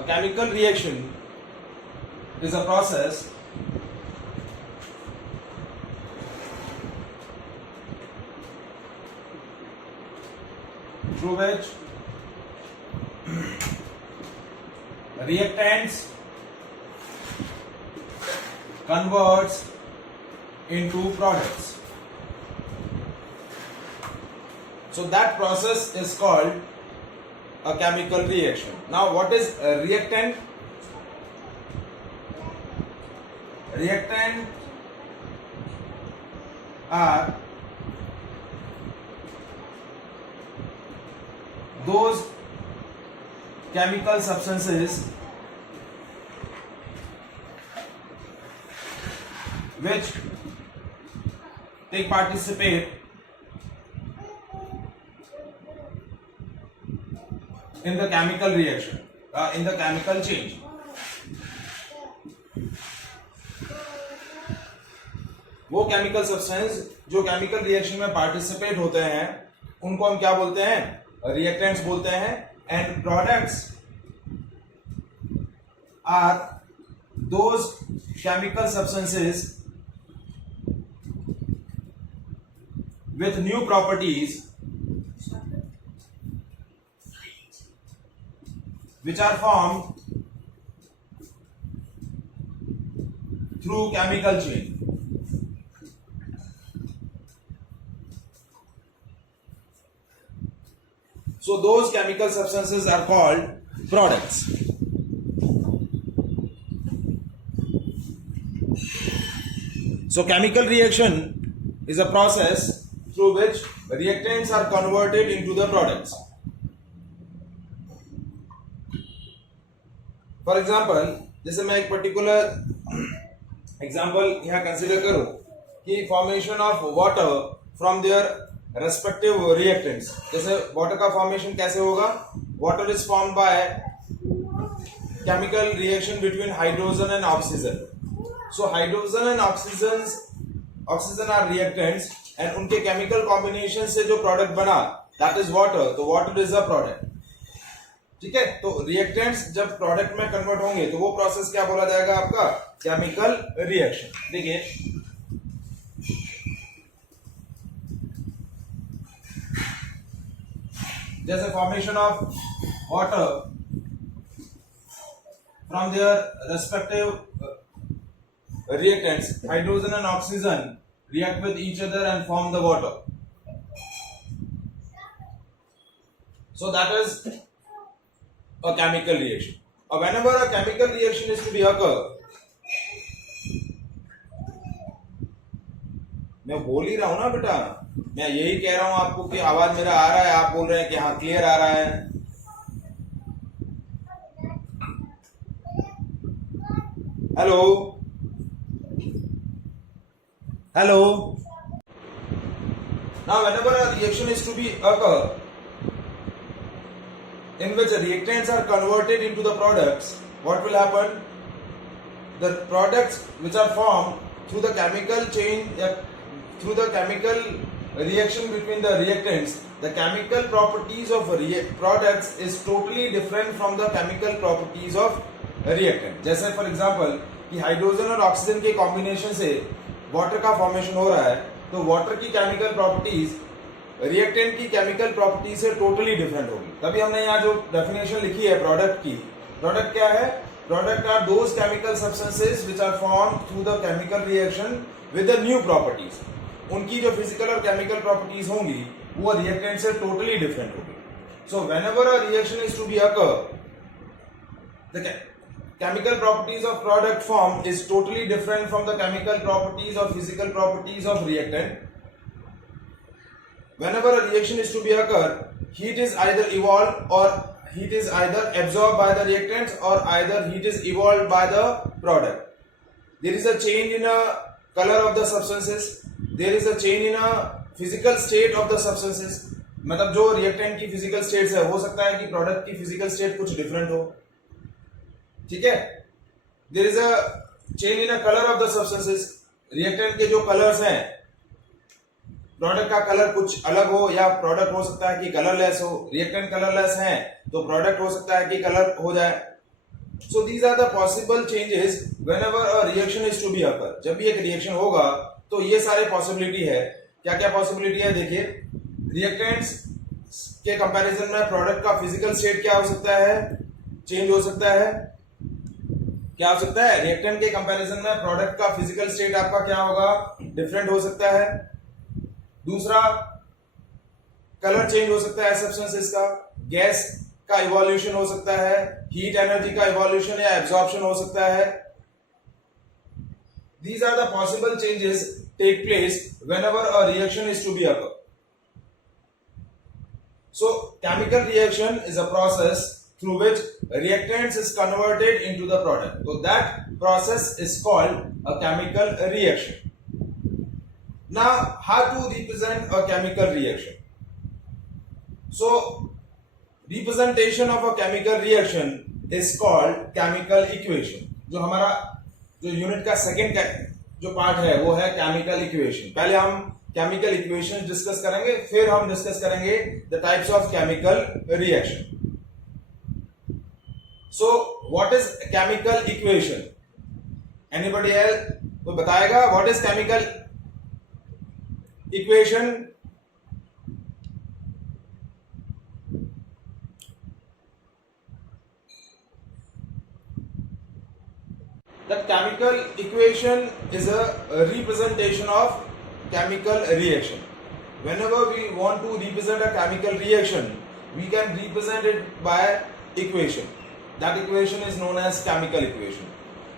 A chemical reaction is a process through which reactants converts into products. So that process is called a chemical reaction. Now what is a reactant? Reactant are those chemical substances which participate in the chemical reaction, in the chemical change. वो chemical substance जो chemical reaction में participate होते हैं उनको हम क्या बोलते हैं? रिएक्टेंट्स बोलते हैं. And products are those chemical substances with new properties which are formed through chemical chain. So those chemical substances are called products. So chemical reaction is a process through which reactants are converted into the products. For example, जैसे मैं एक particular example यहाँ consider करूं कि formation of water from their respective reactants. जैसे water का formation कैसे होगा? Water is formed by chemical reaction between hydrogen and oxygen. So hydrogen and oxygen are reactants and उनके केमिकल कॉम्बिनेशन से जो प्रोडक्ट बना दैट इज वाटर. तो water is a product. ठीक है. तो रिएक्टेंट्स जब प्रोडक्ट में कन्वर्ट होंगे तो वो प्रोसेस क्या बोला जाएगा आपका? Chemical reaction. देखिए जैसे formation of water from their respective reactants, hydrogen and oxygen react with each other and form the water. So that is a chemical reaction. Whenever a chemical reaction is to be occur, मैं बोल ही रहा हूं ना बेटा, मैं यही कह रहा हूं आपको कि आवाज मेरा आ रहा है, आप बोल रहे हैं कि हाँ क्लियर आ रहा है. Hello Hello. Now whenever a reaction is to be occur in which reactants are converted into the products, what will happen? The products which are formed through the chemical change, through the chemical reaction between the reactants, the chemical properties of products is totally different from the chemical properties of reactant. जैसे for example कि hydrogen और oxygen के combination से water का formation हो रहा है तो वाटर की केमिकल प्रॉपर्टीज रिएक्टेंट की केमिकल प्रॉपर्टीज से टोटली डिफरेंट होगी. तभी हमने यहाँ जो डेफिनेशन लिखी है प्रोडक्ट की, प्रोडक्ट क्या है? Product are those chemical substances which are formed through the chemical reaction with the new properties. उनकी जो फिजिकल और केमिकल प्रॉपर्टीज होंगी वो रिएक्टेंट से टोटली डिफरेंट होगी. So whenever a reaction is to be occur, the chemical properties of product formed is totally different from the chemical properties or physical properties of reactant. Whenever a reaction is to be occur, heat is either evolved or heat is either absorbed by the reactants or either heat is evolved by the product. There is a change in a color of the substances. There is a change in a physical state of the substances. मतलब जो reactant की physical states है, हो सकता है कि product की physical state कुछ different हो. ठीक है. There is a change in a colour of the substances. Reactant के जो कलर्स हैं, प्रोडक्ट का कलर कुछ अलग हो या प्रोडक्ट हो सकता है कि कलरलेस हो. रिएक्टेंट कलरलेस है तो प्रोडक्ट हो सकता है कि कलर हो जाए. So these are the possible changes whenever a reaction is to be occur. जब भी एक रिएक्शन होगा तो ये सारे पॉसिबिलिटी है. क्या क्या पॉसिबिलिटी है देखिए. रिएक्टेंट्स के कंपैरिजन में प्रोडक्ट का फिजिकल स्टेट क्या हो सकता है, चेंज हो सकता है. क्या हो सकता है, रिएक्टेंट के कंपैरिजन में प्रोडक्ट का फिजिकल स्टेट आपका क्या होगा, डिफरेंट हो सकता है. दूसरा, कलर चेंज हो सकता है सब्सटेंसेस का. गैस का इवोल्यूशन हो सकता है. हीट एनर्जी का इवोल्यूशन या एब्जॉर्प्शन हो सकता है. These are the possible changes take place whenever a reaction is to be occur. So chemical reaction is a process through which reactants is converted into the product. So that process is called a chemical reaction. Now how to represent a chemical reaction? So representation of a chemical reaction is called chemical equation. जो हमारा जो unit का second का जो part है वो है chemical equation. पहले हम केमिकल इक्वेशन डिस्कस करेंगे, फिर हम डिस्कस करेंगे the types of chemical reaction. So what is chemical equation? Anybody else तो बताएगा what is chemical equation? That chemical equation is a representation of chemical reaction. Whenever we want to represent a chemical reaction, we can represent it by equation. That equation is known as chemical equation.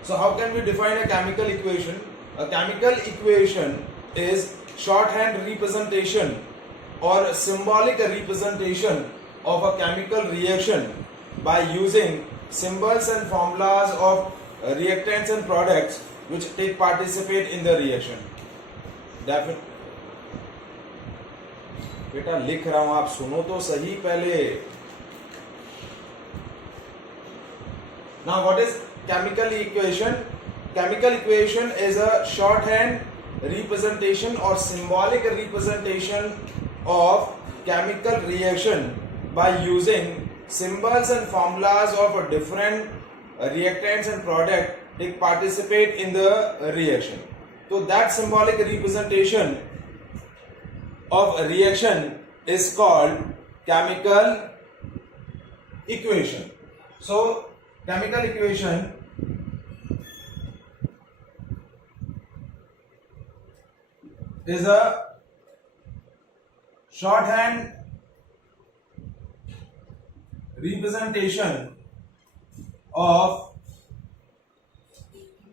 So how can we define a chemical equation? A chemical equation is shorthand representation or symbolic representation of a chemical reaction by using symbols and formulas of reactants and products which take participate in the reaction. बेटा लिख रहा हूं, आप सुनो तो सही पहले. Now what is chemical equation? Chemical equation is a shorthand representation or symbolic representation of chemical reaction by using symbols and formulas of different reactants and product take participate in the reaction. So that symbolic representation of a reaction is called chemical equation. So chemical equation is a shorthand representation of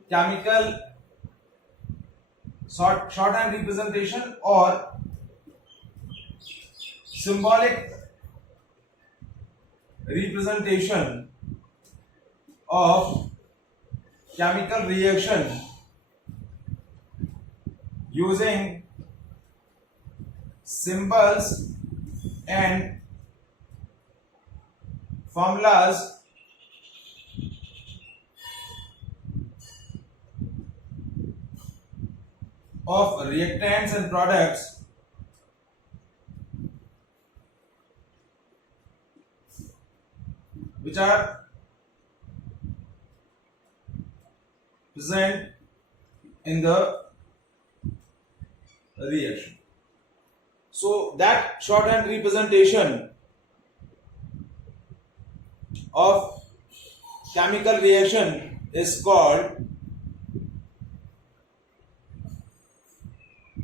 chemical shorthand representation or symbolic representation of chemical reaction using symbols and formulas of reactants and products which are present in the reaction. So that shorthand representation of chemical reaction is called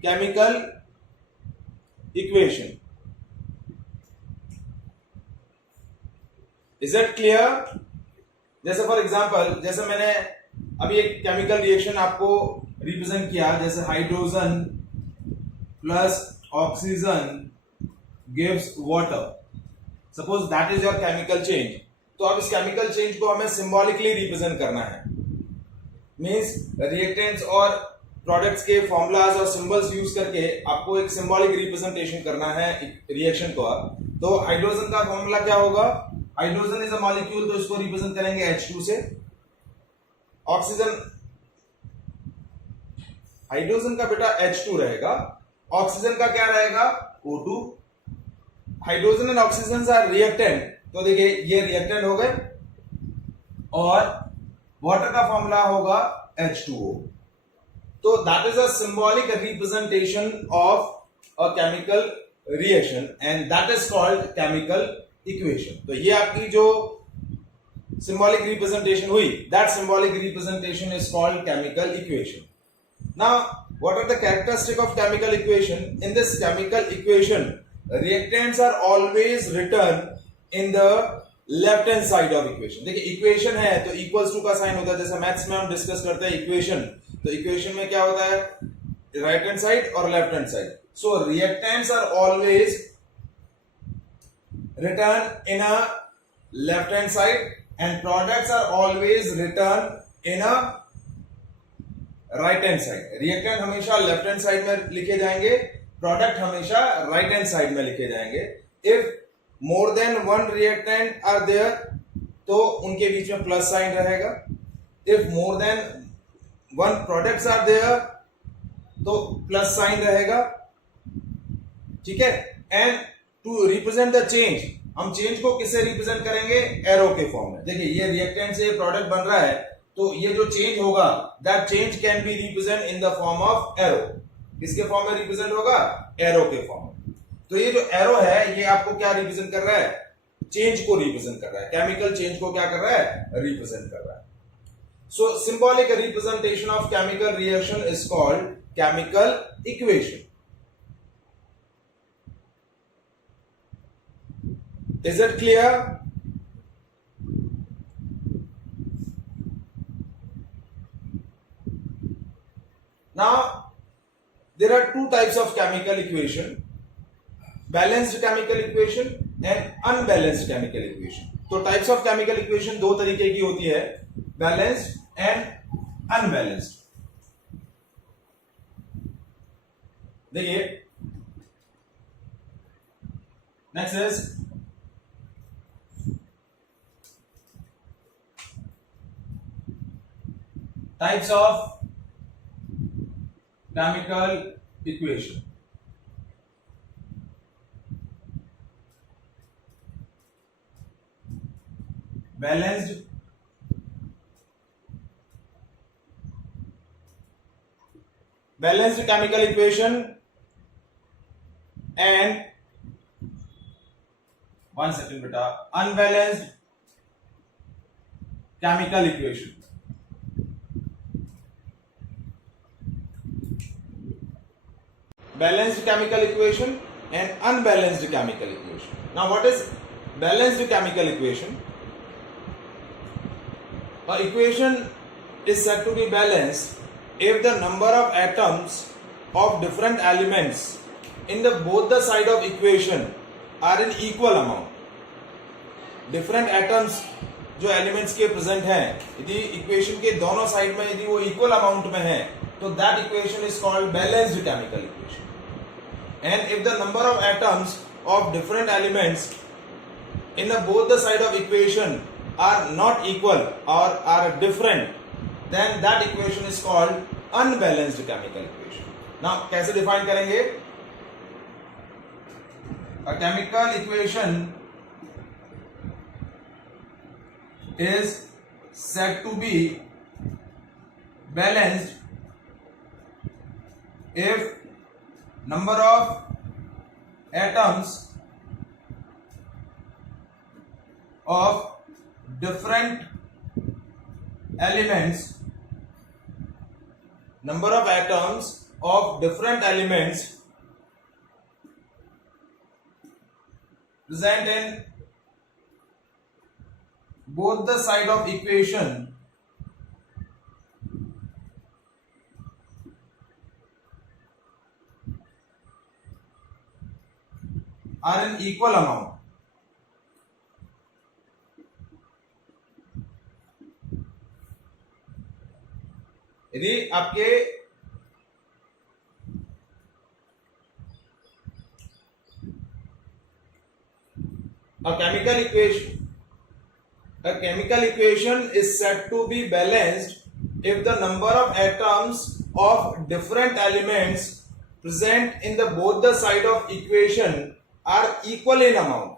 chemical equation. Is that clear? जैसे for example, जैसे मैंने अभी एक chemical reaction आपको represent किया, जैसे hydrogen plus oxygen gives water. Suppose that is your chemical change. तो अब इस केमिकल चेंज को हमें सिंबॉलिकली रिप्रेजेंट करना है. मींस रिएक्टेंट्स और प्रोडक्ट्स के फॉर्मूलाज और सिंबल्स यूज करके आपको एक सिंबॉलिक रिप्रेजेंटेशन करना है रिएक्शन को. तो हाइड्रोजन का फॉर्मूला क्या होगा? हाइड्रोजन इज अ मॉलिक्यूल, तो इसको रिप्रेजेंट करेंगे H2 से. ऑक्सीजन, हाइड्रोजन का बेटा H2 रहेगा, ऑक्सीजन का क्या रहेगा? O2. Hydrogen and oxygen are reactant, तो देखिए ये रिएक्टेंट हो गए और वाटर का फॉर्मूला होगा H2O. तो that is a symbolic representation of a chemical reaction and that is called chemical equation. तो ये आपकी जो symbolic representation hui, that symbolic representation is called chemical equation. Now what are the characteristics of chemical equation? In this chemical equation, reactants are always written in the left hand side of equation. देखिए equation है तो equals to का sign होता है, जैसे maths में हम discuss करते हैं equation, तो equation में क्या होता है, right hand side और left hand side. So reactants are always written in a left hand side and products are always written in a right hand side. reactant हमेशा left hand side में लिखे जाएंगे, product हमेशा right hand side में लिखे जाएंगे. if more than one reactant are there तो उनके बीच में प्लस साइन रहेगा. if more than one products are there तो प्लस साइन रहेगा. ठीक है. And to represent the change, हम चेंज को किससे रिप्रेजेंट करेंगे, एरो के फॉर्म में. देखिए ये रिएक्टेंट से प्रोडक्ट बन रहा है तो ये जो चेंज होगा that change can be represent in the form of arrow. किसके फॉर्म में रिप्रेजेंट होगा, एरो के फॉर्म में. तो ये जो एरो है ये आपको क्या रिप्रेजेंट कर रहा है, चेंज को रिप्रेजेंट कर रहा है, केमिकल चेंज को क्या कर रहा है, रिप्रेजेंट कर रहा है. So symbolic representation of chemical reaction is called chemical equation. Is it clear? Now there are two types of chemical equation, balanced chemical equation and unbalanced chemical equation. तो types of chemical equation दो तरीके की होती है, balanced and unbalanced. देखिए next is types of chemical equation. Balanced chemical equation and one second beta, unbalanced chemical equation. Balanced chemical equation and unbalanced chemical equation. Now what is balanced chemical equation? A equation is said to be balanced if the number of atoms of different elements in the both the side of equation are in equal amount. Different atoms जो elements के present हैं, यदि equation के दोनों side में यदि वो equal amount में है तो that equation is called balanced chemical equation. And if the number of atoms of different elements in the both the side of equation are not equal or are different, then that equation is called unbalanced chemical equation. Now कैसे define करेंगे? A chemical equation is said to be balanced if number of atoms of different elements present in both the side of equation are in equal amount. यदि आपके a chemical equation is said to be balanced if the number of atoms of different elements present in the both the side of equation are equal in amount.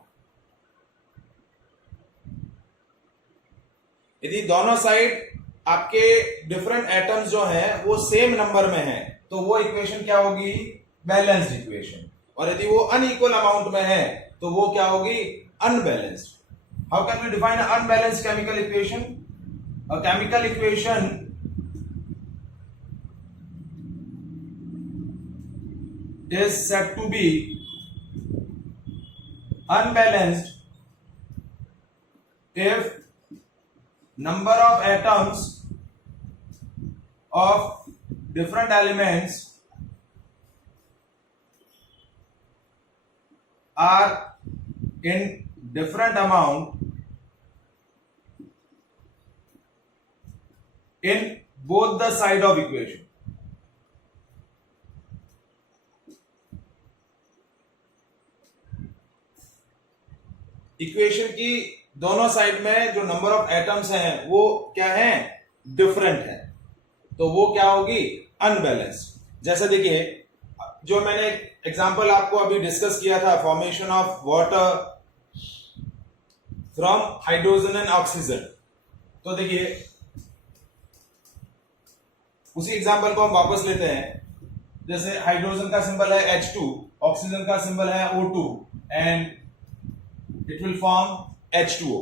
यदि दोनों side आपके different atoms जो हैं वो same number में हैं तो वो इक्वेशन क्या होगी? Balanced equation. और यदि वो अनइक्वल अमाउंट में है तो वो क्या होगी? Unbalanced. How can we define unbalanced chemical equation? A chemical equation is said to be unbalanced if number of atoms of different elements are in different amount in both the side of equation. Equation की दोनों side में जो number of atoms हैं वो क्या हैं? Different है, तो वो क्या होगी? अनबैलेंस्ड। जैसे देखिए, जो मैंने एग्जांपल आपको अभी डिस्कस किया था, formation of water from hydrogen and oxygen. तो देखिए, उसी एग्जांपल को हम वापस लेते हैं। जैसे हाइड्रोजन का सिंबल है H2, ऑक्सीजन का सिंबल है O2 and it will form H2O।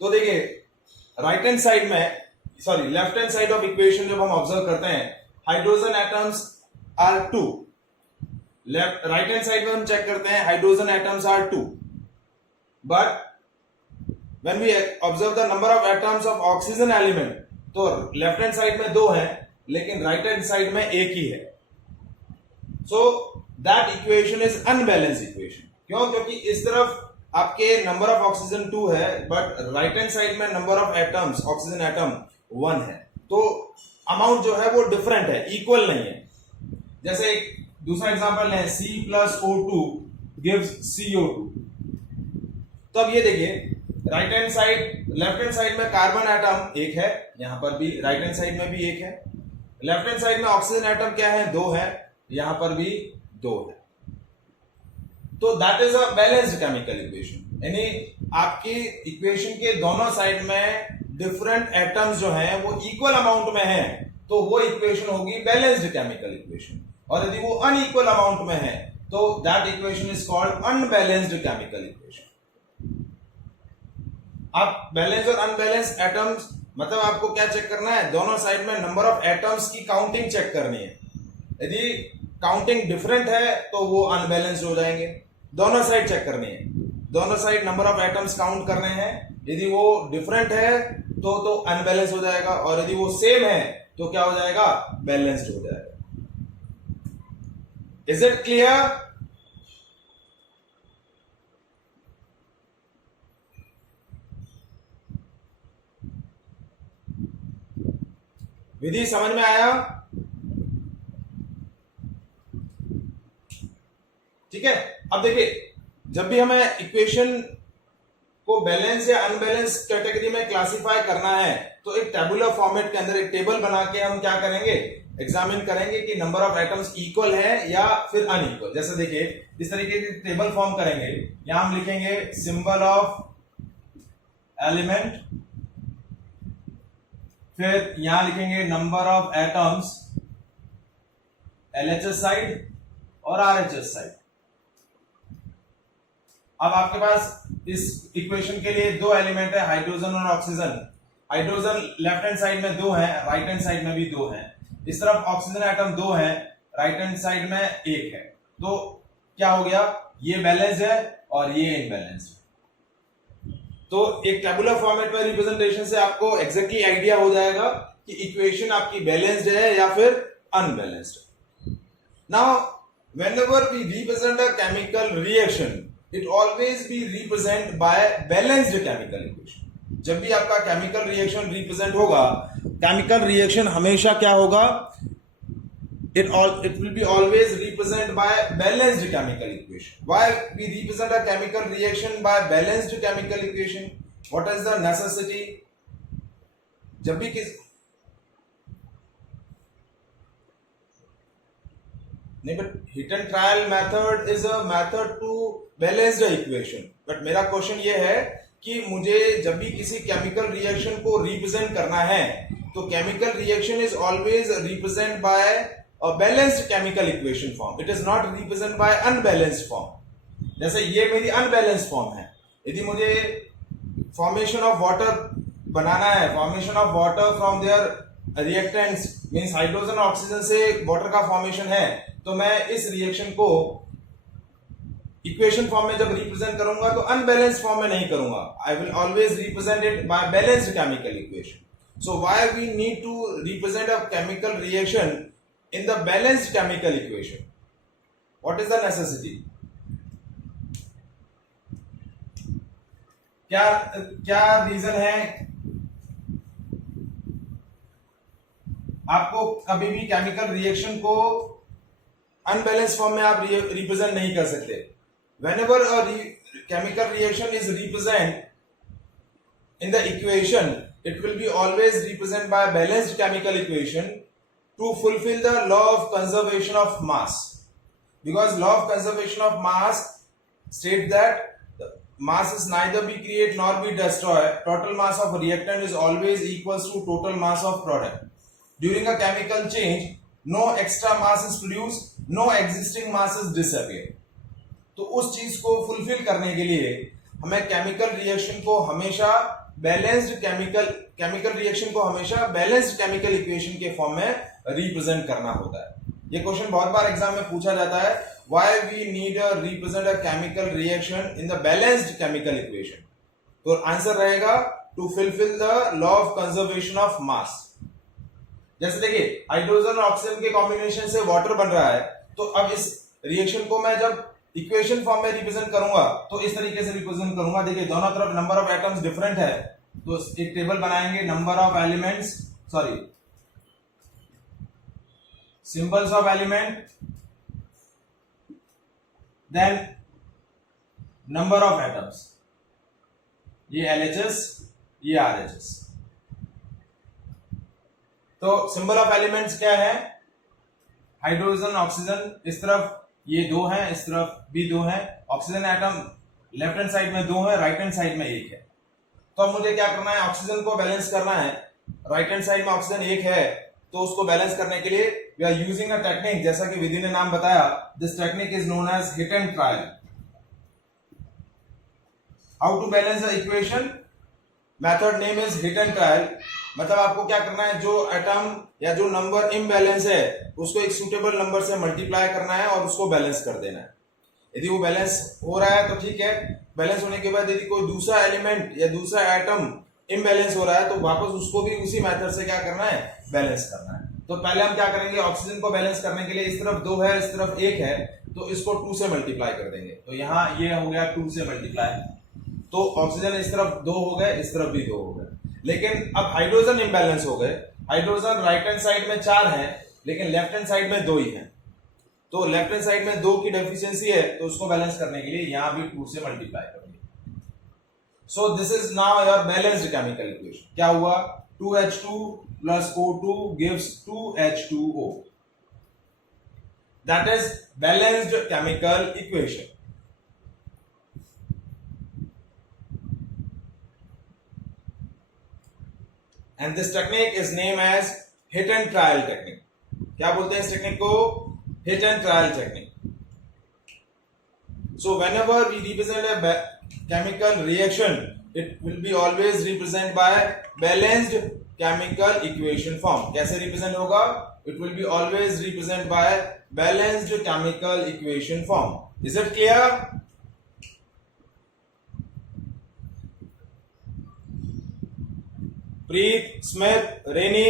तो देखिए, राइट हैंड साइड में, sorry left hand side of equation जब हम ऑब्जर्व करते हैं, hydrogen atoms are 2। Left right hand side में हम चेक करते हैं, hydrogen atoms are 2, but when we observe the number of atoms of oxygen element, तो लेफ्ट हैंड साइड में 2 हैं लेकिन राइट हैंड साइड में 1 ही है। So that equation is unbalanced equation. क्यों? क्योंकि इस तरफ आपके नंबर ऑफ ऑक्सीजन 2 है बट राइट हैंड साइड में number of atoms, oxygen atom 1 है, तो अमाउंट जो है वो डिफरेंट है, इक्वल नहीं है। जैसे एक दूसरा एग्जांपल है, C plus O2 gives CO2। तो अब ये देखिए, right hand side, left hand side में कार्बन एटम 1 है, यहां पर भी राइट हैंड साइड में भी 1 है। लेफ्ट हैंड साइड में ऑक्सीजन एटम क्या है? 2 है, यहां पर भी 2 है। तो that is a balanced chemical equation. यानी आपकी इक्वेशन के दोनों साइड में डिफरेंट एटम्स जो हैं वो इक्वल अमाउंट में हैं, तो वो इक्वेशन होगी बैलेंस्ड केमिकल इक्वेशन। और यदि वो अनइक्वल अमाउंट में है तो that equation is called unbalanced chemical equation. आप बैलेंस और अनबैलेंस एटम्स, मतलब आपको क्या चेक करना है? दोनों साइड में नंबर ऑफ एटम्स की काउंटिंग चेक करनी है। यदि काउंटिंग डिफरेंट है तो वो अनबैलेंस्ड हो जाएंगे। दोनों साइड चेक करनी है, दोनों side number of atoms count करने हैं। यदि वो डिफरेंट है तो अनबैलेंस हो जाएगा, और यदि वो सेम है तो क्या हो जाएगा? बैलेंस्ड हो जाएगा। Is it clear? विधि समझ में आया? ठीक है। अब देखिए, जब भी हमें इक्वेशन को बैलेंस या अनबैलेंस कैटेगरी में क्लासिफाई करना है तो एक टेबुलर फॉर्मेट के अंदर एक टेबल बना के हम क्या करेंगे? एग्जामिन करेंगे कि नंबर ऑफ एटम्स इक्वल है या फिर अनइक्वल। जैसे देखिए, इस तरीके की टेबल फॉर्म करेंगे। यहां हम लिखेंगे सिंबल ऑफ एलिमेंट, फिर यहां लिखेंगे number of atoms LHS side और RHS साइड। अब आपके पास इस इक्वेशन के लिए 2 एलिमेंट है, हाइड्रोजन और oxygen. Hydrogen left hand side में 2 है, राइट हैंड साइड में भी 2 है। इस तरफ ऑक्सीजन एटम 2 है, राइट हैंड साइड में 1 है। तो क्या हो गया? ये बैलेंस है और ये इनबैलेंस है। तो एक टेबुलर फॉर्मेट में रिप्रेजेंटेशन से आपको एग्जैक्टली आइडिया हो जाएगा कि इक्वेशन आपकी बैलेंस्ड है या फिर unbalanced. Now whenever we represent a chemical reaction, it always be represent by balanced chemical equation। जब भी आपका केमिकल रिएक्शन रिप्रेजेंट होगा, केमिकल रिएक्शन हमेशा क्या होगा? it will be always represent by balanced chemical equation। why we represent a chemical reaction by balanced chemical equation? what is the necessity? जब भी किस नहीं, but hit and trial method is a method to balance the equation. But मेरा question ये है कि मुझे जब भी किसी केमिकल रिएक्शन को रिप्रेजेंट करना है तो chemical reaction is always represent by a balanced chemical equation form, it is not represent by unbalanced form. जैसे ये मेरी अनबैलेंस्ड फॉर्म है, यदि मुझे फॉर्मेशन ऑफ वाटर बनाना है, formation of water from their reactants means hydrogen और oxygen से वाटर का फॉर्मेशन है, तो मैं इस रिएक्शन को इक्वेशन फॉर्म में जब रिप्रेजेंट करूंगा तो अनबैलेंस्ड फॉर्म में नहीं करूंगा, I will always represent it by balanced chemical equation. So why we need to represent a chemical reaction in the balanced chemical equation, what is the necessity? क्या reason है आपको कभी भी केमिकल रिएक्शन को unbalanced form में आप represent नहीं कर सकते? Whenever a chemical reaction is represented in the equation, it will be always represented by a balanced chemical equation to fulfill the law of conservation of mass. Because law of conservation of mass states that the mass is neither be created nor be destroyed. Total mass of a reactant is always equals to total mass of product. During a chemical change, no extra mass is produced, no existing mass is disappear. तो उस चीज को fulfil करने के लिए हमें chemical reaction को हमेशा बैलेंस्ड केमिकल रिएक्शन को हमेशा बैलेंस्ड केमिकल इक्वेशन के फॉर्म में रिप्रेजेंट करना होता है। ये क्वेश्चन बहुत बार एग्जाम में पूछा जाता है, why we need a represent a chemical reaction in the balanced chemical equation. तो आंसर रहेगा to fulfil the law of conservation of mass. जैसे देखिए हाइड्रोजन और ऑक्सीजन के कॉम्बिनेशन से वाटर बन रहा है, तो अब इस रिएक्शन को मैं जब इक्वेशन फॉर्म में रिप्रेजेंट करूंगा तो इस तरीके से रिप्रेजेंट करूंगा। देखिए दोनों तरफ नंबर ऑफ एटम्स डिफरेंट है, तो एक टेबल बनाएंगे, number of elements symbols of element, then number of atoms, ये LHS ये RHS। तो सिंबल ऑफ एलिमेंट्स क्या है? हाइड्रोजन ऑक्सीजन, इस तरफ ये दो हैं, इस तरफ भी दो हैं। Oxygen atom left hand side में दो है, राइट हैंड साइड में एक है। तो अब मुझे क्या करना है? ऑक्सीजन को बैलेंस करना है। राइट हैंड साइड में ऑक्सीजन एक है, तो उसको बैलेंस करने के लिए we are using a technique, जैसा कि विधि ने नाम बताया, this technique is known as hit and trial. How to balance the equation? Method name is hit and trial. मतलब आपको क्या करना है, जो एटम या जो नंबर इम्बैलेंस है उसको एक सुटेबल नंबर से मल्टीप्लाई करना है और उसको बैलेंस कर देना है। यदि वो बैलेंस हो रहा है तो ठीक है, बैलेंस होने के बाद यदि कोई दूसरा एलिमेंट या दूसरा एटम इम्बैलेंस हो रहा है तो वापस उसको भी उसी मेथड से क्या करना है? बैलेंस करना है। तो पहले हम क्या करेंगे, ऑक्सीजन को बैलेंस करने के लिए इस तरफ दो है, इस तरफ एक है, तो इसको 2 से मल्टीप्लाई कर देंगे। तो यहाँ ये हो गया 2 से मल्टीप्लाई, तो ऑक्सीजन इस तरफ 2 हो गए, इस तरफ भी 2 हो गए। लेकिन अब हाइड्रोजन इम्बैलेंस हो गए। हाइड्रोजन राइट हैंड साइड में 4 है, लेकिन लेफ्ट हैंड साइड में 2 ही है। तो लेफ्ट हैंड साइड में 2 की डेफिशिएंसी है, तो उसको बैलेंस करने के लिए यहां भी 2 से मल्टीप्लाई करेंगे। सो this is now your balanced chemical equation. क्या हुआ? 2H2 plus O2 gives 2H2O. That is balanced chemical equation. And this technique is named as hit and trial technique. क्या बोलते हैं इस टेक्निक को? Hit and trial technique. So whenever we represent a chemical reaction, it will be always represented by balanced chemical equation form. कैसे represent होगा? It will be always represented by balanced chemical equation form. Is it clear? Preet, Smith, Reni.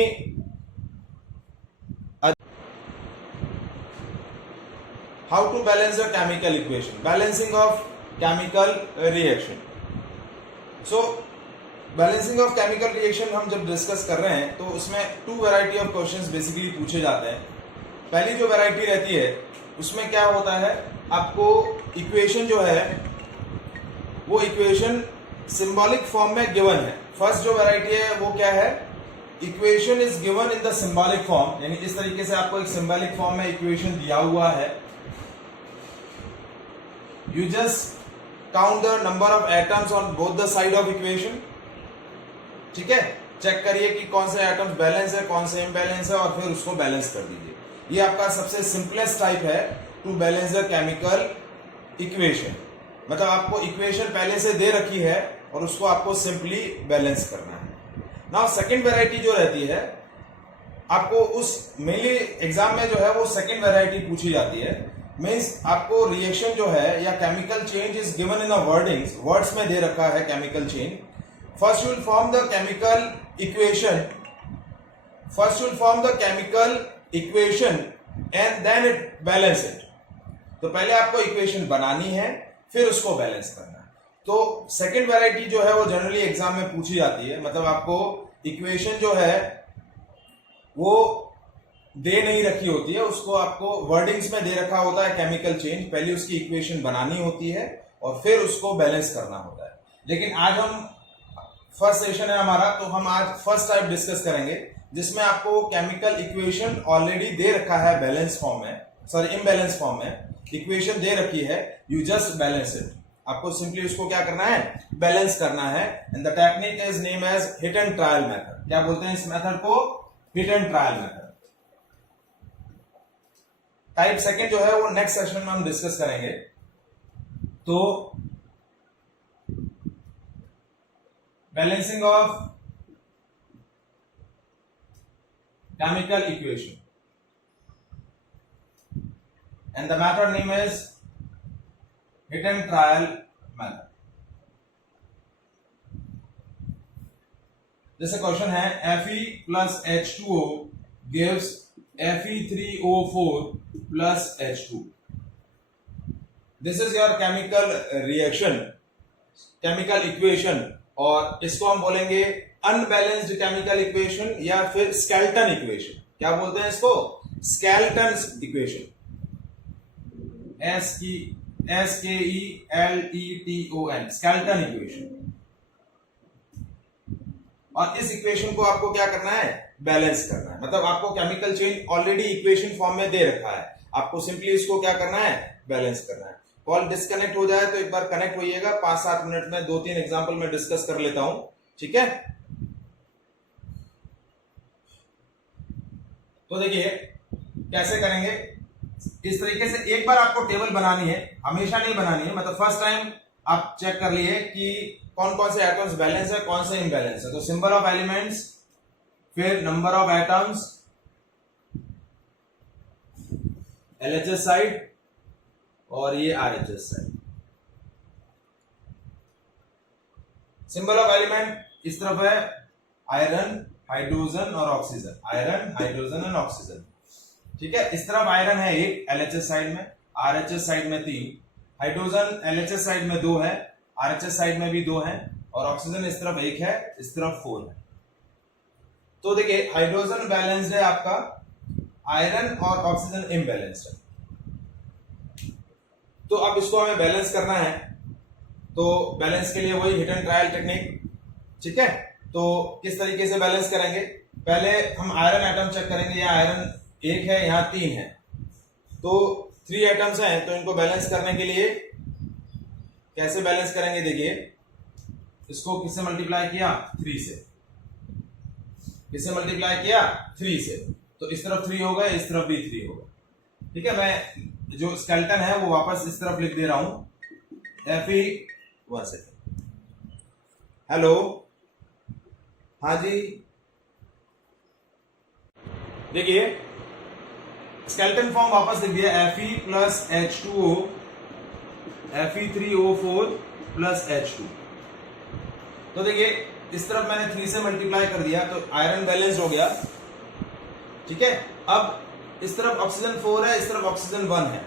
How to balance a chemical equation? Balancing of chemical reaction. So, balancing of chemical reaction हम जब discuss कर रहे हैं तो उसमें 2 variety of questions basically पूछे जाते हैं। पहली जो वैरायटी रहती है उसमें क्या होता है, आपको इक्वेशन जो है वो इक्वेशन सिंबॉलिक फॉर्म में गिवन है। फर्स्ट जो वैरायटी है वो क्या है? Equation is given in the symbolic form, यानी इस तरीके से आपको एक सिंबॉलिक फॉर्म में इक्वेशन दिया हुआ है। You just count the number of atoms on both the side of equation. ठीक है, चेक करिए कि कौन से एटम्स बैलेंस है, कौन से इम्बैलेंस है, और फिर उसको बैलेंस कर दीजिए। ये आपका सबसे सिंपलेस्ट टाइप है to balance the chemical equation. मतलब आपको इक्वेशन पहले से दे रखी है और उसको आपको सिंपली बैलेंस करना है। नाउ सेकंड वैरायटी जो रहती है, आपको उस मेनली एग्जाम में जो है वो सेकंड वैरायटी पूछी जाती है। मींस आपको रिएक्शन जो है या chemical change is given in a wordings, words में दे रखा है chemical change. First you will form the chemical equation, first you will form the chemical equation and then it balance it. तो पहले आपको इक्वेशन बनानी है, फिर उसको बैलेंस करना है। तो सेकंड वैरायटी जो है वो जनरली एग्जाम में पूछी जाती है। मतलब आपको इक्वेशन जो है वो दे नहीं रखी होती है, उसको आपको वर्डिंग्स में दे रखा होता है केमिकल चेंज। पहले उसकी इक्वेशन बनानी होती है और फिर उसको बैलेंस करना होता है। लेकिन आज हम फर्स्ट सेशन है हमारा, तो हम आज फर्स्ट टाइप डिस्कस करेंगे जिसमें आपको केमिकल इक्वेशन ऑलरेडी दे रखा है बैलेंस फॉर्म में, सॉरी इम्बैलेंस फॉर्म में इक्वेशन दे रखी है। यू जस्ट बैलेंस इट, आपको सिंपली उसको क्या करना है, बैलेंस करना है। And the technique is name as hit and trial method. क्या बोलते हैं इस मेथड को? Hit and trial method. Type second जो है वो नेक्स्ट सेशन में हम डिस्कस करेंगे। तो balancing of chemical equation and the method name is hit and trial method. जैसे क्वेश्चन है Fe plus H2O gives Fe3O4 plus H2. This is your chemical reaction, chemical equation, और इसको हम बोलेंगे अनबैलेंस्ड केमिकल इक्वेशन या फिर skeleton equation. क्या बोलते हैं इसको? Skeleton equation. SKELETON, skeleton equation. और इस इक्वेशन को आपको क्या करना है, बैलेंस करना है। मतलब आपको chemical change already equation form में दे रखा है, आपको सिंपली इसको क्या करना है, बैलेंस करना है। कॉल डिस्कनेक्ट हो जाए तो एक बार कनेक्ट होइएगा, 5-7 मिनट में 2-3 एग्जांपल में डिस्कस कर लेता हूं, ठीक है। तो देखिए कैसे करेंगे, इस तरीके से एक बार आपको टेबल बनानी है, हमेशा नहीं बनानी है। मतलब फर्स्ट टाइम आप चेक कर लिए कि कौन कौन से एटम्स बैलेंस है, कौन से इम्बैलेंस है। तो सिंबल ऑफ एलिमेंट्स, फिर number of atoms, LHS side और ये RHS side. Symbol of element इस तरफ है आयरन, हाइड्रोजन और oxygen, iron, hydrogen and oxygen, ठीक है। इस तरफ आयरन है एक LHS साइड में, RHS साइड में 3, हाइड्रोजन LHS साइड में 2 है, RHS साइड में भी 2 है, और ऑक्सीजन इस तरफ 1 है, इस तरफ 4 है। तो देखिए हाइड्रोजन बैलेंस्ड है आपका, आयरन और ऑक्सीजन इम्बैलेंस्ड है। तो अब इसको हमें बैलेंस करना है, तो बैलेंस के लिए वही हिट एंड ट्रायल टेक्निक, ठीक है। तो किस तरीके से बैलेंस करेंगे, पहले हम आयरन एटम चेक करेंगे। यहाँ आयरन 1 है, यहाँ 3 है, तो 3 एटम्स हैं। तो इनको बैलेंस करने के लिए कैसे बैलेंस करेंगे, देखिए इसको किससे मल्टीप्लाई किया, 3 से। किससे मल्टीप्लाई किया, 3 से। तो इस तरफ 3 होगा, इस तरफ भी 3 होगा, ठीक है। मैं जो स्केलेटन है वो वापस इस तरफ लिख दे रहा हूं, Fe, 1 सेकेंड, हेलो, हाँ जी। देखिए स्केलेटन फॉर्म वापस लिख दिया, Fe plus H2O, Fe3O4 plus H2। तो देखिए इस तरफ मैंने 3 से मल्टीप्लाई कर दिया, तो आयरन बैलेंस हो गया, ठीक है। अब इस तरफ ऑक्सीजन 4 है, इस तरफ ऑक्सीजन 1 है,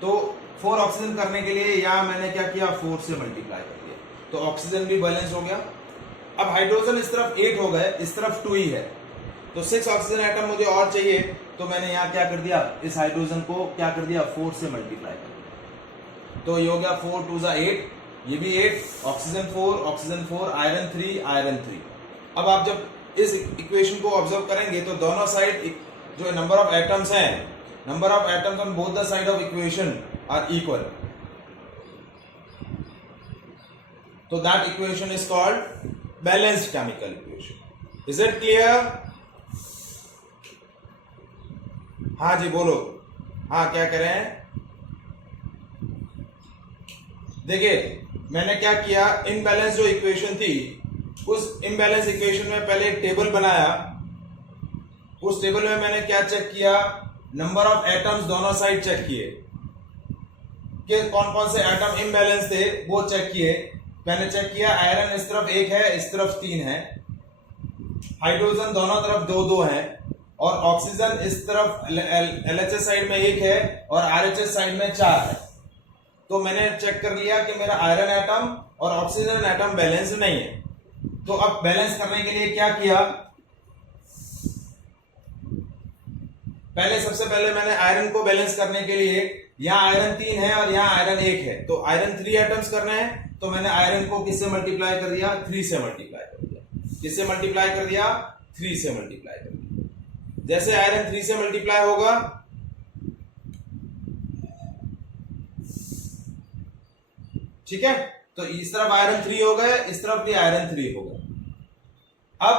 तो 4 ऑक्सीजन करने के लिए यहां मैंने क्या किया, 4 से मल्टीप्लाई कर दिया, तो ऑक्सीजन भी बैलेंस हो गया। अब हाइड्रोजन इस तरफ 8 हो गए, इस तरफ 2 ही है, तो 6 ऑक्सीजन एटम मुझे और चाहिए, तो मैंने यहां क्या कर दिया, इस हाइड्रोजन को क्या कर दिया, 4 से मल्टीप्लाई कर दिया। तो ये हो गया 4 2 8, ये भी 8, ऑक्सीजन 4, आयरन 3। अब आप जब इस इक्वेशन को ऑब्जर्व करेंगे तो दोनों साइड जो नंबर ऑफ एटम्स हैं, number of atoms on both the side of equation are equal. तो that equation is called balanced chemical equation. Is it clear? हाँ जी बोलो, हाँ क्या करें? देखिए मैंने क्या किया, इनबैलेंस जो इक्वेशन थी उस इनबैलेंस इक्वेशन में पहले एक टेबल बनाया। उस टेबल में मैंने क्या चेक किया, नंबर ऑफ एटम्स दोनों साइड चेक किए कि कौन कौन से एटम इनबैलेंस थे, वो चेक किए। मैंने चेक किया आयरन इस तरफ 1 है, इस तरफ 3 है, हाइड्रोजन दोनों तरफ 2-2 है, और ऑक्सीजन इस तरफ LHS साइड में 1 है और RHS साइड में 4 है। तो मैंने चेक कर लिया कि मेरा आयरन एटम और ऑक्सीजन एटम बैलेंस नहीं है। तो अब बैलेंस करने के लिए क्या किया, सबसे पहले मैंने आयरन को बैलेंस करने के लिए, यहां आयरन 3 है और यहां आयरन 1 है, तो आयरन 3 एटम्स करना है, तो मैंने आयरन को किससे मल्टीप्लाई कर दिया, 3 से मल्टीप्लाई कर दिया। किससे मल्टीप्लाई कर दिया, 3 से मल्टीप्लाई कर दिया। जैसे आयरन 3 से मल्टीप्लाई होगा, ठीक है, तो इस तरफ आयरन 3 हो गए, इस तरफ भी आयरन 3 हो गए। अब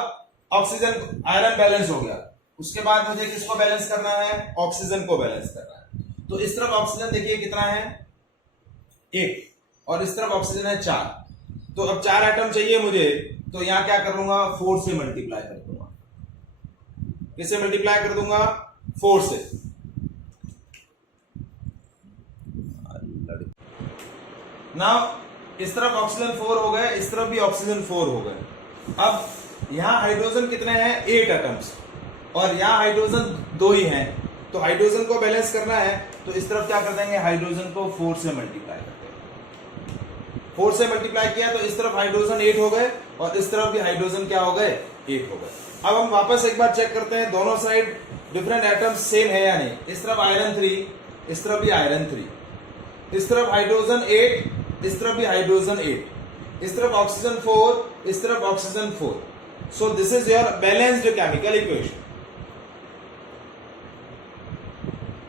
ऑक्सीजन आयरन बैलेंस हो गया, उसके बाद मुझे किसको बैलेंस करना है, ऑक्सीजन को बैलेंस करना है। तो इस तरफ ऑक्सीजन देखिए कितना है, 1, और इस तरफ ऑक्सीजन है 4। तो अब 4 एटम चाहिए मुझे, तो यहां क्या कर लूंगा, 4 से मल्टीप्लाई कर दूंगा। किससे मल्टीप्लाई कर दूंगा, 4 से। नाउ इस तरफ ऑक्सीजन 4 हो गए, इस तरफ भी ऑक्सीजन 4 हो गए। अब यहां हाइड्रोजन कितने हैं, 8 एटम्स, और यहां हाइड्रोजन 2 ही हैं। तो हाइड्रोजन को बैलेंस करना है, तो इस तरफ क्या कर देंगे, हाइड्रोजन को 4 से मल्टीप्लाई कर देंगे। 4 से मल्टीप्लाई किया तो इस तरफ हाइड्रोजन 8 हो गए, और इस तरफ भी हाइड्रोजन क्या हो गए, 8 हो गए। अब हम वापस एक बार चेक करते हैं दोनों साइड डिफरेंट एटम्स सेम है या नहीं। इस तरफ आयरन 3, इस तरफ भी आयरन 3, इस तरफ हाइड्रोजन 8, इस तरफ भी हाइड्रोजन 8, इस तरफ ऑक्सीजन 4, इस तरफ oxygen 4। So this is your balanced chemical equation.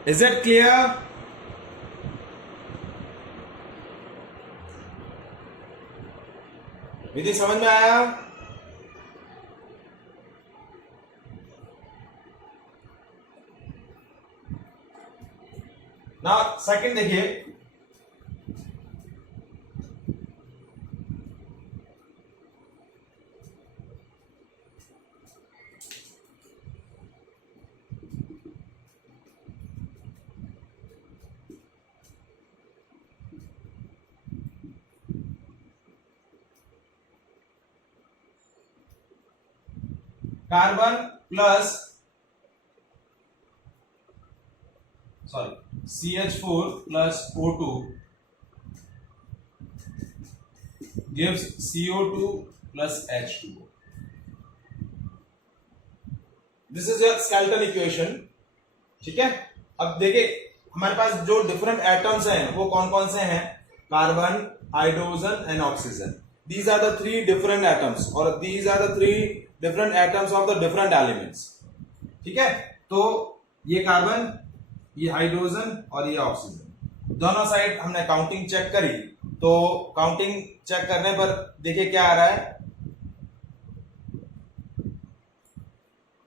Is it clear? Vidhi समझ में आया? ना सेकंड देखिए, carbon plus CH4 plus O2 gives CO2 plus H2O. This is your skeleton equation. ठीक है, अब देखिए हमारे पास जो डिफरेंट एटम्स हैं वो कौन कौन से हैं, carbon, hydrogen and oxygen. These are the three different atoms or these are the three different atoms of the different elements. ठीक है, तो ये कार्बन, ये हाइड्रोजन और ये ऑक्सीजन, दोनों साइड हमने काउंटिंग चेक करी। तो काउंटिंग चेक करने पर देखिए क्या आ रहा है,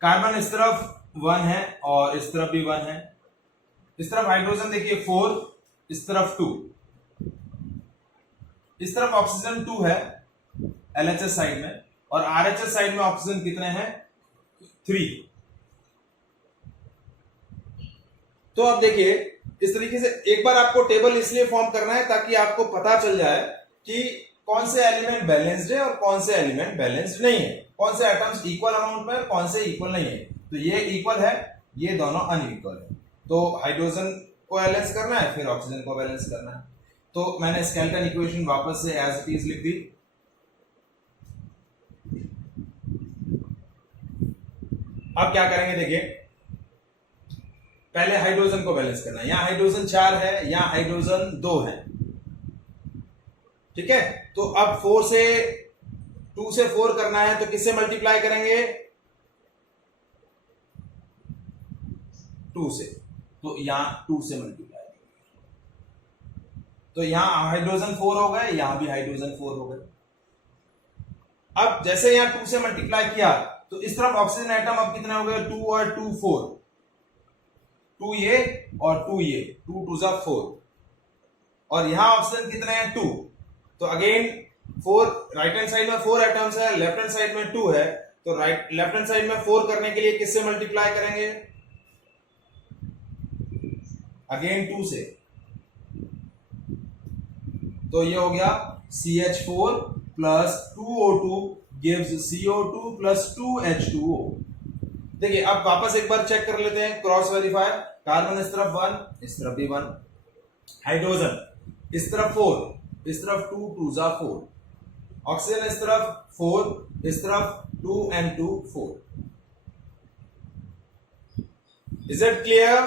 कार्बन इस तरफ 1 है और इस तरफ भी 1 है। इस तरफ हाइड्रोजन देखिए 4, इस तरफ 2, इस तरफ ऑक्सीजन 2 है LHS साइड में, और RHS साइड में ऑक्सीजन कितने हैं, 3। तो अब देखिए इस तरीके से एक बार आपको टेबल इसलिए फॉर्म करना है ताकि आपको पता चल जाए कि कौन से एलिमेंट बैलेंस्ड है और कौन से एलिमेंट बैलेंस्ड नहीं है, कौन से एटम्स इक्वल अमाउंट में और कौन से इक्वल नहीं है। तो ये इक्वल है, ये दोनों अनइक्वल है। तो हाइड्रोजन को बैलेंस करना है, फिर ऑक्सीजन को बैलेंस करना है। तो मैंने स्केलेटन इक्वेशन वापस से एज इट इज लिख दी। अब क्या करेंगे देखिए, पहले हाइड्रोजन को बैलेंस करना है। यहां हाइड्रोजन 4 है, यहां हाइड्रोजन 2 है। ठीक है, तो अब 2 से 4 करना है, तो किससे मल्टीप्लाई करेंगे, 2 से। तो यहां 2 से मल्टीप्लाई, तो यहां हाइड्रोजन 4 हो गए, यहां भी हाइड्रोजन 4 हो गए। अब जैसे यहाँ 2 से मल्टीप्लाई किया तो इस तरफ ऑक्सीजन एटम अब कितना हो गया, 2 और 2 4, 2 ये और 2 ये, 2 2 जा 4, और यहां ऑक्सीजन कितना है 2, तो अगेन 4 राइट हैंड साइड में 4 एटम्स है, लेफ्ट हैंड साइड में 2 है, तो राइट लेफ्ट हैंड साइड में 4 करने के लिए किससे मल्टीप्लाई करेंगे, अगेन 2 से, तो ये हो गया CH4 plus 2O2 gives CO2 plus 2H2O। देखिए अब वापस एक बार चेक कर लेते हैं, क्रॉस वेरीफायर, कार्बन इस तरफ 1, इस तरफ भी 1, हाइड्रोजन इस तरफ 4, इस तरफ 2 2 जा 4, ऑक्सीजन इस तरफ 4, इस तरफ 2 and 2 4। Is it clear?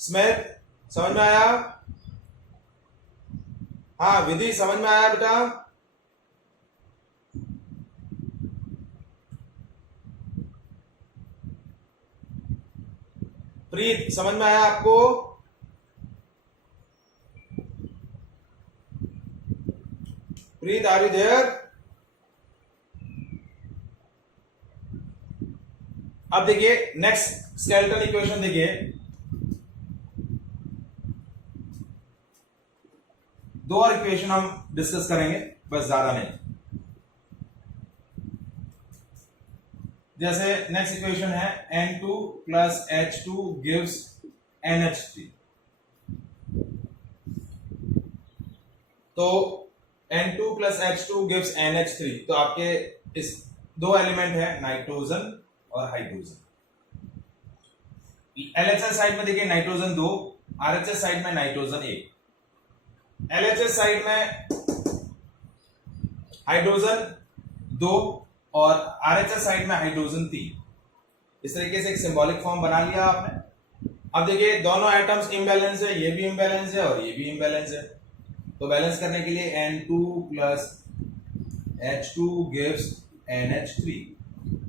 Smith समझ में आया? हाँ विधि समझ में आया बेटा? प्रीत समझ में आया आपको? प्रीत आर यू देयर? अब देखिए नेक्स्ट स्केलेटल इक्वेशन, देखिए दो और इक्वेशन हम डिस्कस करेंगे, बस ज्यादा नहीं। जैसे नेक्स्ट इक्वेशन है N2 plus H2 gives NH3, तो N2 plus H2 gives NH3, तो आपके इस दो एलिमेंट है नाइट्रोजन और हाइड्रोजन। LHS साइड में देखिए नाइट्रोजन 2, RHS साइड में नाइट्रोजन 1। LHS साइड में हाइड्रोजन 2 और RHS साइड में हाइड्रोजन 3। इस तरीके से एक सिंबॉलिक फॉर्म बना लिया आपने। अब देखिए दोनों एटम्स इम्बैलेंस है, ये भी इम्बैलेंस है और ये भी इम्बैलेंस है, तो बैलेंस करने के लिए N2 plus H2 gives NH3।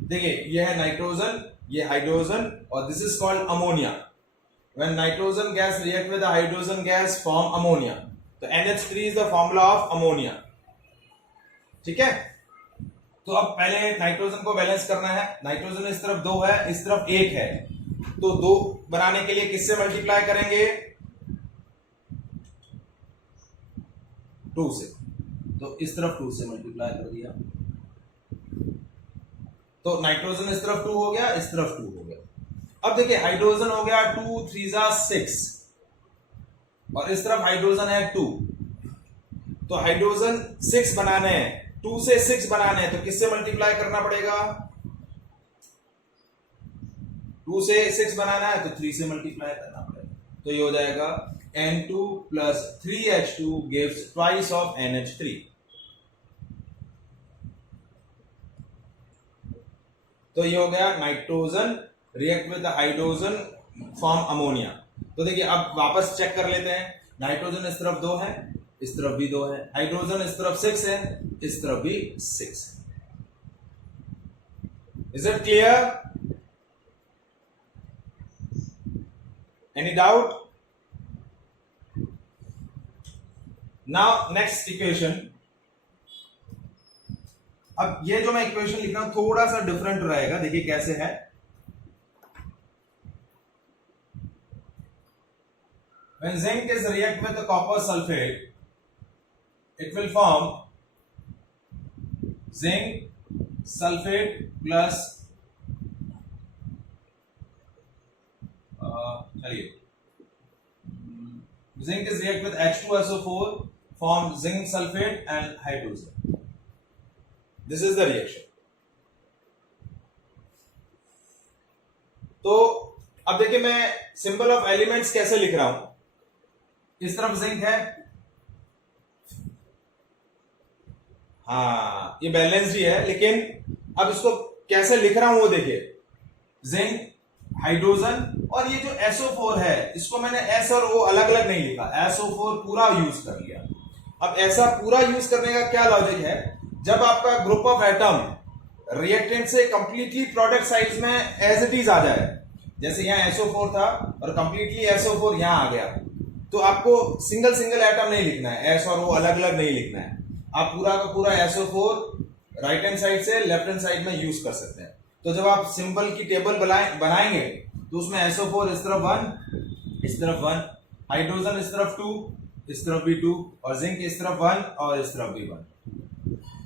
देखिए ये है नाइट्रोजन, ये हाइड्रोजन, और this is called ammonia. When nitrogen gas react with hydrogen gas form ammonia, तो NH3 is the formula of ammonia. ठीक है, तो अब पहले नाइट्रोजन को बैलेंस करना है। नाइट्रोजन इस तरफ 2 है, इस तरफ 1 है, तो 2 बनाने के लिए किससे मल्टीप्लाई करेंगे, 2 से, तो इस तरफ 2 से मल्टीप्लाई कर दिया, तो नाइट्रोजन इस तरफ 2 हो गया, इस तरफ 2 हो गया। अब देखिए हाइड्रोजन हो गया 2 3 जा 6, और इस तरफ हाइड्रोजन है 2, तो हाइड्रोजन 6 बनाने हैं, 2 से 6 बनाने हैं, तो किससे मल्टीप्लाई करना पड़ेगा, 2 से 6 बनाना है तो 3 से मल्टीप्लाई करना पड़ेगा, तो ये हो जाएगा N2 plus 3H2 gives twice of NH3। तो ये हो गया nitrogen react with the hydrogen form ammonia. तो देखिए अब वापस चेक कर लेते हैं, नाइट्रोजन इस तरफ 2 है, इस तरफ भी 2 है, हाइड्रोजन इस तरफ 6 है, इस तरफ भी 6 है। Is it clear? Any doubt? Now next equation. अब ये जो मैं इक्वेशन लिख रहा हूं थोड़ा सा डिफरेंट रहेगा, देखिए कैसे है। When zinc is react with the copper sulfate, it will form zinc sulfate plus चलिए zinc is react with H2SO4 form zinc sulfate and hydrogen. This is the reaction. तो अब देखिए मैं सिंबल ऑफ एलिमेंट्स कैसे लिख रहा हूं। इस तरफ जिंक है, हाँ ये बैलेंस्ड ही है, लेकिन अब इसको कैसे लिख रहा हूं वो देखिए, जिंक, हाइड्रोजन, और ये जो SO4 है इसको मैंने S और O अलग अलग नहीं लिखा, SO4 पूरा यूज कर लिया। अब ऐसा पूरा यूज करने का क्या लॉजिक है, जब आपका ग्रुप ऑफ एटम रिएक्टेंट से कंप्लीटली प्रोडक्ट साइड में एज इट इज आ जाए, जैसे यहाँ SO4 था और कंप्लीटली SO4 यहां आ गया, तो आपको सिंगल सिंगल एटम नहीं लिखना है, एस और ओ अलग अलग नहीं लिखना है, आप पूरा का पूरा SO4 राइट हैंड साइड से लेफ्ट हैंड साइड में यूज कर सकते हैं। तो जब आप सिंबल की टेबल बनाएंगे तो उसमें SO4 इस तरफ 1, इस तरफ 1, हाइड्रोजन इस तरफ 2, इस तरफ भी 2, और जिंक इस तरफ 1 और इस तरफ भी 1।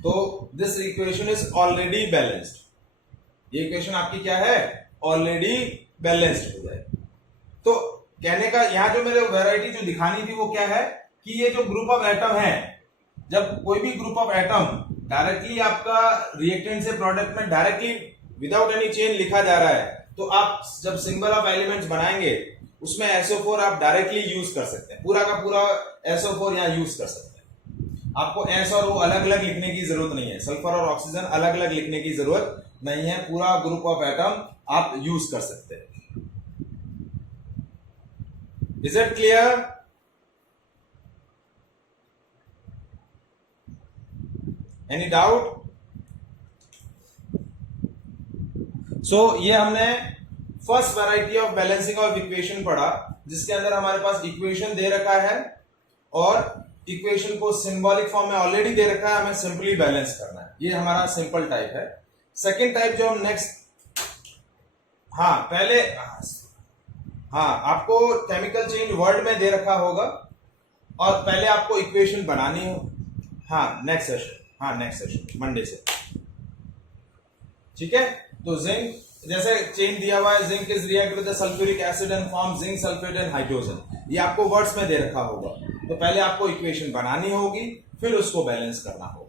तो this equation is already balanced. ये इक्वेशन आपकी क्या है? ऑलरेडी बैलेंस्ड हो जाए। तो कहने का यहाँ जो मेरे वैरायटी जो दिखानी थी वो क्या है कि ये जो ग्रुप ऑफ एटम है, जब कोई भी ग्रुप ऑफ एटम डायरेक्टली आपका रिएक्टेंट से प्रोडक्ट में डायरेक्टली विदाउट एनी चेन लिखा जा रहा है, तो आप जब सिंबल ऑफ एलिमेंट्स बनाएंगे उसमें SO4 आप डायरेक्टली यूज कर सकते हैं, पूरा का पूरा SO4 यहाँ यूज कर सकते हैं। आपको S और O अलग अलग लिखने की जरूरत नहीं है, सल्फर और ऑक्सीजन अलग अलग लिखने की जरूरत नहीं है, पूरा ग्रुप ऑफ एटम आप यूज कर सकते हैं। Is it clear? Any doubt? So ये हमने first variety of balancing of equation पढ़ा, जिसके अंदर हमारे पास इक्वेशन दे रखा है और इक्वेशन को सिंबॉलिक फॉर्म में ऑलरेडी दे रखा है, हमें सिंपली बैलेंस करना है। ये हमारा सिंपल टाइप है। सेकेंड टाइप जो हम नेक्स्ट, आपको केमिकल चेंज वर्ड में दे रखा होगा और पहले आपको इक्वेशन बनानी हो। नेक्स्ट सेशन मंडे से, ठीक है। तो जिंक जैसे चेन दिया हुआ है, zinc is react with the sulphuric acid and form zinc sulphate and hydrogen, ये आपको वर्ड्स में दे रखा होगा। तो पहले आपको इक्वेशन बनानी होगी, फिर उसको बैलेंस करना होगा।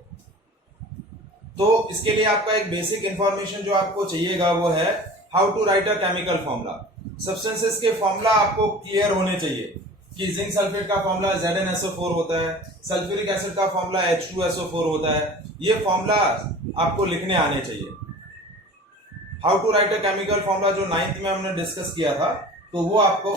तो इसके लिए आपका एक बेसिक इंफॉर्मेशन जो आपको चाहिएगा वो है how to write a chemical formula. Substances के फॉर्मूला आपको क्लियर होने चाहिए कि जिंक सल्फेट का फॉर्मूला ZnSO4 होता है, सल्फ्यूरिक एसिड का फॉर्मूला H2SO4 होता है। ये फॉर्मूला आपको लिखने आने चाहिए। How to write a chemical formula जो 9th में हमने डिस्कस किया था, तो वो आपको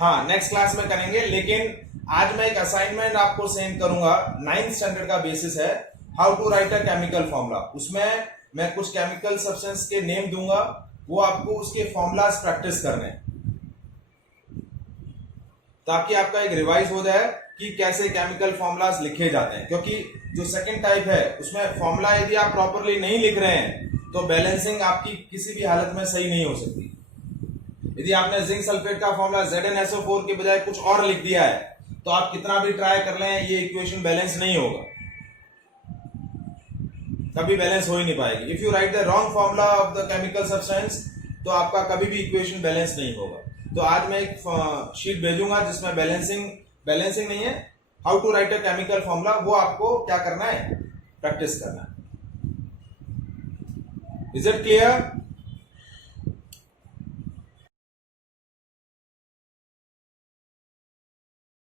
नेक्स्ट क्लास में करेंगे। लेकिन आज मैं एक असाइनमेंट आपको सेंड करूंगा, 9th स्टैंडर्ड का बेसिस है, how to write a chemical formula. उसमें मैं कुछ केमिकल सब्सटेंस के नेम दूंगा, वो आपको उसके फॉर्मूलाज प्रैक्टिस करने हैं, ताकि आपका एक रिवाइज हो जाए कि कैसे केमिकल फॉर्मूलाज लिखे जाते हैं। क्योंकि जो सेकंड टाइप है उसमें फॉर्मूला यदि आप प्रॉपरली नहीं लिख रहे हैं तो बैलेंसिंग आपकी किसी भी हालत में सही नहीं हो सकती। यदि आपने जिंक सल्फेट का फॉर्मूला ZnSO4 के बजाय कुछ और लिख दिया है तो आप कितना भी ट्राई कर लें, ये इक्वेशन बैलेंस नहीं होगा, कभी बैलेंस हो ही नहीं पाएगी। If you right the wrong formula of the chemical substance तो आपका कभी भी इक्वेशन बैलेंस नहीं होगा। तो आज मैं एक शीट भेजूंगा जिसमें बैलेंसिंग नहीं है, how to write a chemical formula, वो आपको क्या करना है, प्रैक्टिस करना है। Is it clear?